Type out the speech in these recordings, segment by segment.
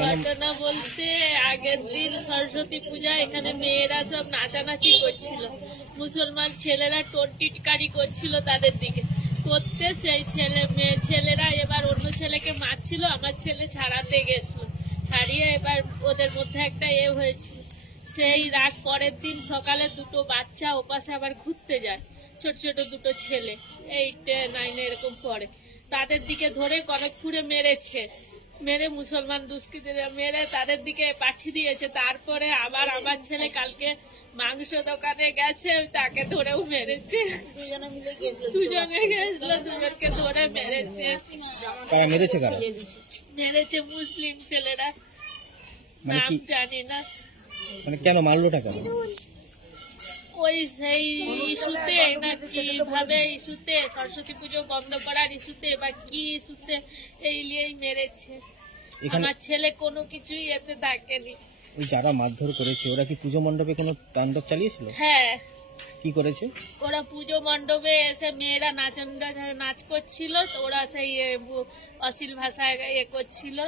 ঘটনা বলতে আগের দিন সরস্বতী পূজা এখানে মেয়েরা সব নাচানাচি করছিল, মুসলমান ছেলেরা টোটটিটকারি করছিল তাদের দিকে করতে, সেই ছেলেরা এবার অন্য ছেলেকে মারছিল, আমার ছেলে ছাড়াতে গেছিল, ছাড়িয়ে এবার ওদের মধ্যে একটা হয়েছিল। সেই রাত পরের দিন সকালে দুটো বাচ্চা ওপাশে আবার ঘুরতে যায়, ছোট ছোট দুটো ছেলে 8, 9 এরকম পড়ে, তাদের দিকে ধরে কনকপুরে মেরেছে, মেরে মুসলমান দুষ্কৃতীরা মেরে তাদের দিকে পাঠিয়ে দিয়েছে। তারপরে আবার আমার ছেলে কালকে মাংস দোকানে গেছে, তাকে ধরেও মেরেছে, দুজনে গেছিল, দুজনকে ধরে মেরেছে। মেরেছে মুসলিম ছেলেরা, নাম জানি না। কেন মারলোটা কেন? ওই সেই ইস্যুতে না কিভাবে ইস্যুতে, সরস্বতী পুজো বন্ধ করার ইস্যুতে বা কি ইস্যুতে, এই নিয়েই মেরেছে। আমার ছেলে কোনো কিছুই এতে থাকেনি। যারা মারধর করেছে ওরা কি পুজো মণ্ডপে কোনো তাণ্ডব চালিয়েছিল? হ্যাঁ। কি করেছে ওরা? পুজো মণ্ডপে এসে মেয়েরা নাচ করছিল, তো ওরা সেই অশ্লীল ভাষায় করছিল,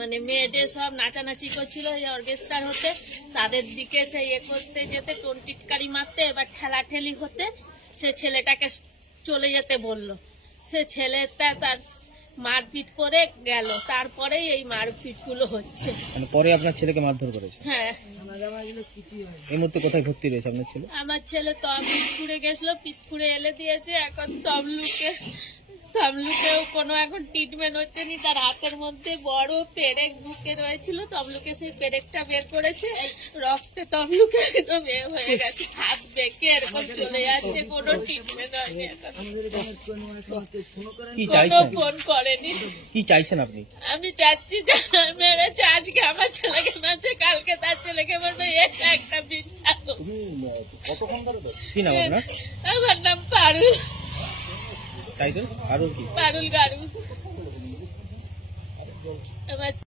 মানে মেয়েদের সব নাচানাচি করছিল অর্কেস্ট্রার হতে, তাদের দিকে সেই করতে যেতে টোনটিটকারি মারতে, এবার ঠেলাঠেলি হতে সে ছেলেটাকে চলে যেতে বললো, সে ছেলেটা তার মারপিট করে গেল, তারপরেই এই মারপিট গুলো হচ্ছে। পরে আপনার ছেলেকে মারধর করেছে? হ্যাঁ। এই মুহূর্তে কোথায় ভর্তি রয়েছে আপনার ছেলে? আমার ছেলে পিতপুরে গেছিল, পিতপুরে এলে দিয়েছে, এখন তমলুকেও কোনো এখন ট্রিটমেন্ট হচ্ছে নি, তার হাতের মধ্যে বড় পেরেক ঢুকে রয়েছিল, তমলুকে সেই পেরেকটা বের করেছে, রক্তে তমলুকে একদম হয়ে গেছে, হাত বেঁকে এরকম চলে যাচ্ছে, কোনো ট্রিটমেন্ট হয়নি এখন, কোনো ফোন করেনি। কি চাইছেন আপনি? আমি চাচ্ছি যে মেরেছে, আজকে আমার ছেলেকে মারছে, কালকে তার ছেলেকে মারবে, এটা একটা বিচার। কি নাম আপনার? আমার নাম পারুল। টাইটেল? পারুল কি? পারুল গারু।